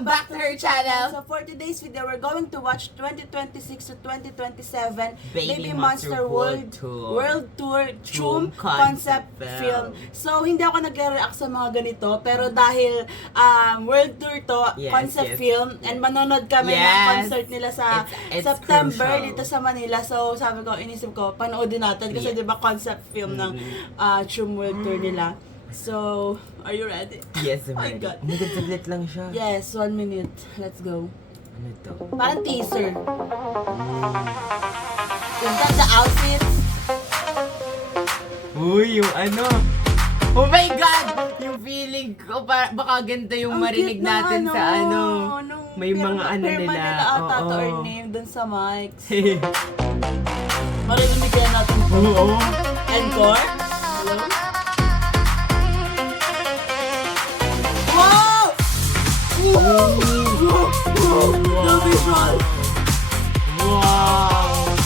Welcome back to her channel. So for today's video, we're going to watch 2026 to 2027 Baby Monster World Tour Choom Choom Concept Film. So hindi ako nagre-react sa mga ganito, pero dahil World Tour to, Yes, concept yes. film, and manonood kami ng Yes. concert nila sa It's September crucial. dito sa Manila. So sabi ko, inisip ko, panoodin natin kasi Yeah. di ba concept film ng Choom World Tour nila. So, are you ready? Yes, Oh my ready. God. Saglit lang siya. Yes, 1 minute. Let's go. Ano to? Parang teaser. Is that the outfit? Uy, yung ano? Oh my God! Yung feeling ko, baka ganda yung Ang marinig cute na natin sa ano. May pero mga ano pirma nila. ata to Oo. or name dun sa mics. Marinig kaya natin to. Oo. Encore? Hello? Wow! The visual! Wow!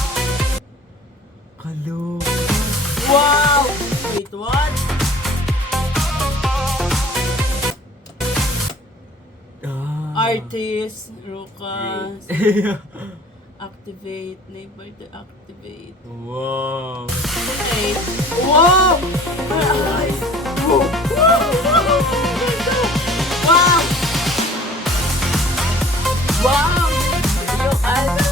Kalo. Wow! Wait, what? Artist, Rukas, activate, neighbor to activate. Wow! Okay. Wow! Ay! Wow! Wow! Wow! Yung ano?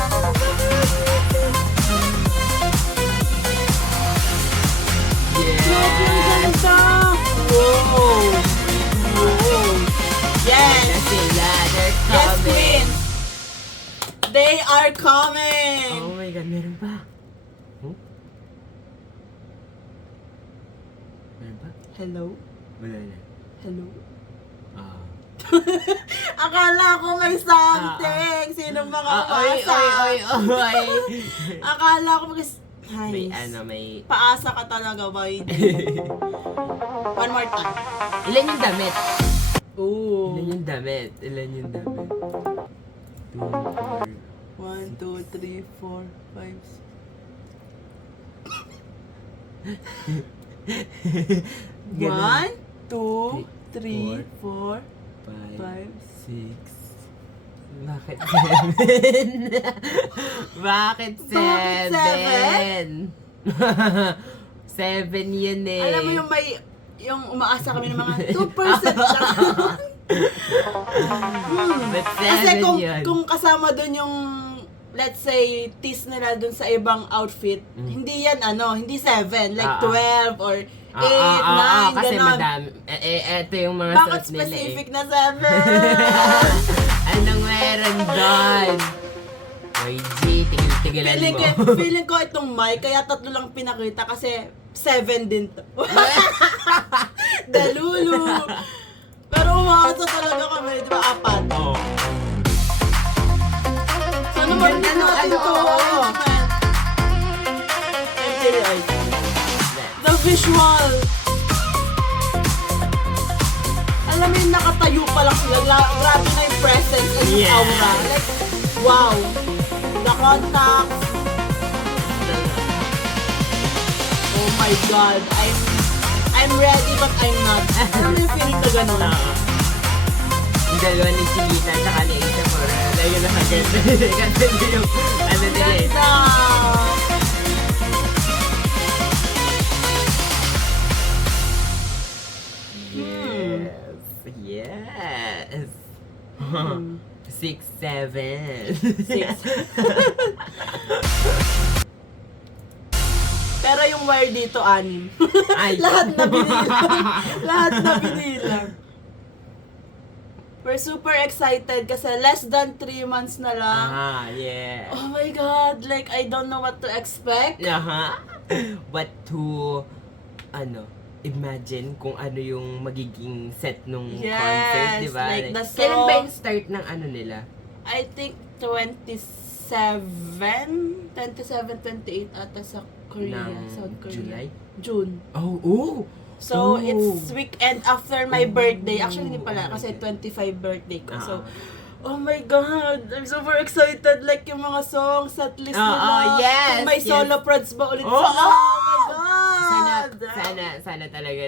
Sobrang Yeah! ganda! Wow! Wow! Yes! Sila, they're Yes, coming. Queen! They are coming! Oh my God, meron pa? Hmm? Meron pa? Hello? Wala na. Hello? Ah. Akala ko may something! Sinong mga Oy, umasa? oy, oy, oy. Akala ko mag- May Nice. ano, may... Paasa ka talaga, boy. One more time. Ilan yung damit? Ooh. Ilan yung damit? Ilan yung damit? 1, 2, 3, 4, 5, 6. 1, 2, 3, 4, 5, 6. Bakit 7? Bakit 7? Bakit 7 yun eh. Alam mo yung umaasa kami ng mga 2% lang. But 7 Kasi yun. kung kasama dun yung, let's say, tease nila dun sa ibang outfit, hindi yan hindi 7, like 12 or 8, 9, kasi ganon. madami. Eto yung mga Bakit suot nila specific eh. na 7? Anong meron doon? YG, tigil-tigilan mo. Feeling ko itong mic, kaya 3 lang pinakita kasi 7 din to. Dalulu. Pero umakasa talaga kami, di ba? 4. Oh. Sana marinig Ano, natin to. oo. The visual. Alam mo yung nakatayo pa lang sila. Grabe na yung presence and yung Yeah. aura. Like, wow. The contacts. Oh my God. I'm ready but I'm not. Alam mo yung feeling na gano'n? Yung dalawa ni Chilita tsaka ni Aisha Mora. Layo na agad. Kasi yung ano nila eh. Ganda. Yes. 6, 7. 6. Pero yung wire dito, 6. Ay. Lahat na binilang. Lahat na binilang. We're super excited kasi less than 3 months na lang. Yeah. Oh my God, like I don't know what to expect. What to, imagine kung ano yung magiging set nung Yes, concert, di ba? like the Kailan song. ba yung start ng ano nila? I think 27, 28 ata sa Korea, Ng South Korea. July? June. Oh! So, Oh. it's weekend after my birthday. Actually, hindi pala, kasi 25 birthday ko. So, oh my God, I'm super excited. Like, yung mga songs, at least nila. yes, Kung may yes. solo prods ba ulit Oh, sila. Oh my God! Sana talaga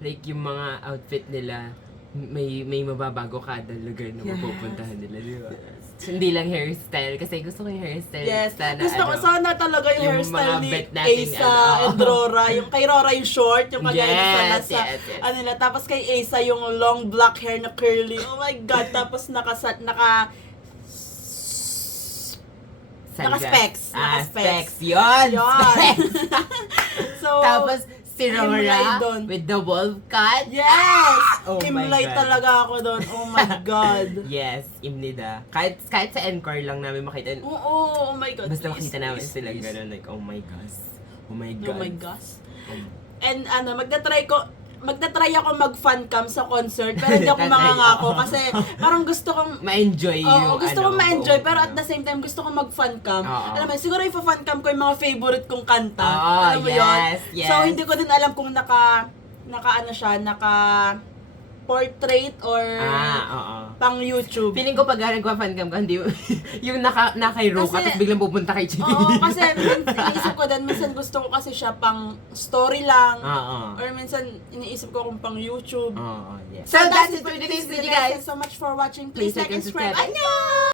like yung mga outfit nila may mababago kada lugar na Yes. mapupuntahan nila, di ba? Hindi lang hairstyle, kasi gusto ko yung hairstyle. Yes. Sana, Gusto ko sana talaga yung yung hairstyle mga ni bet natin, Asa ano. and Rora. Yung kay Rora yung short, yung kagaya Yes, sa nasa, yes. ano nila. Tapos kay Asa yung long black hair na curly. Oh my God. Tapos naka-specs. Specs. Yun! Yun. Specs. So, Tapos, si Himlay Rora dun. with the wolf cut. yes! Oh my Himlay God. talaga ako doon. Oh my God. Yes, imnida. Kahit sa encore lang namin makita. Oo, oh my God. Basta please, makita namin please, sila please. gano'n, like, oh my gosh. Oh my God. Oh my gosh. And magta-try ako mag-fan cam sa concert, pero hindi ako Tatry mangangako ako. kasi parang gusto kong Ma-enjoy yung gusto ano, kong ma-enjoy, pero at ano. the same time, gusto kong mag-fan cam. Oo. Alam mo, siguro i-fan cam ko yung mga favorite kong kanta. Oo, Alam mo yun? yes. So, hindi ko din alam kung naka portrait or Oo. pang YouTube. Feeling ko pag nagpa-fan cam ka, hindi yung naka-row ka, Kasi- tapos biglang pupunta kay Chidi. Oo, kasi iniisip ko din, minsan gusto ko kasi siya pang story lang. Oo. Or minsan, iniisip ko kung pang YouTube. Oo, yes. So, that's it for today's video, guys. Thank you so much for watching. Please like and subscribe. Annyeong! Annyeong!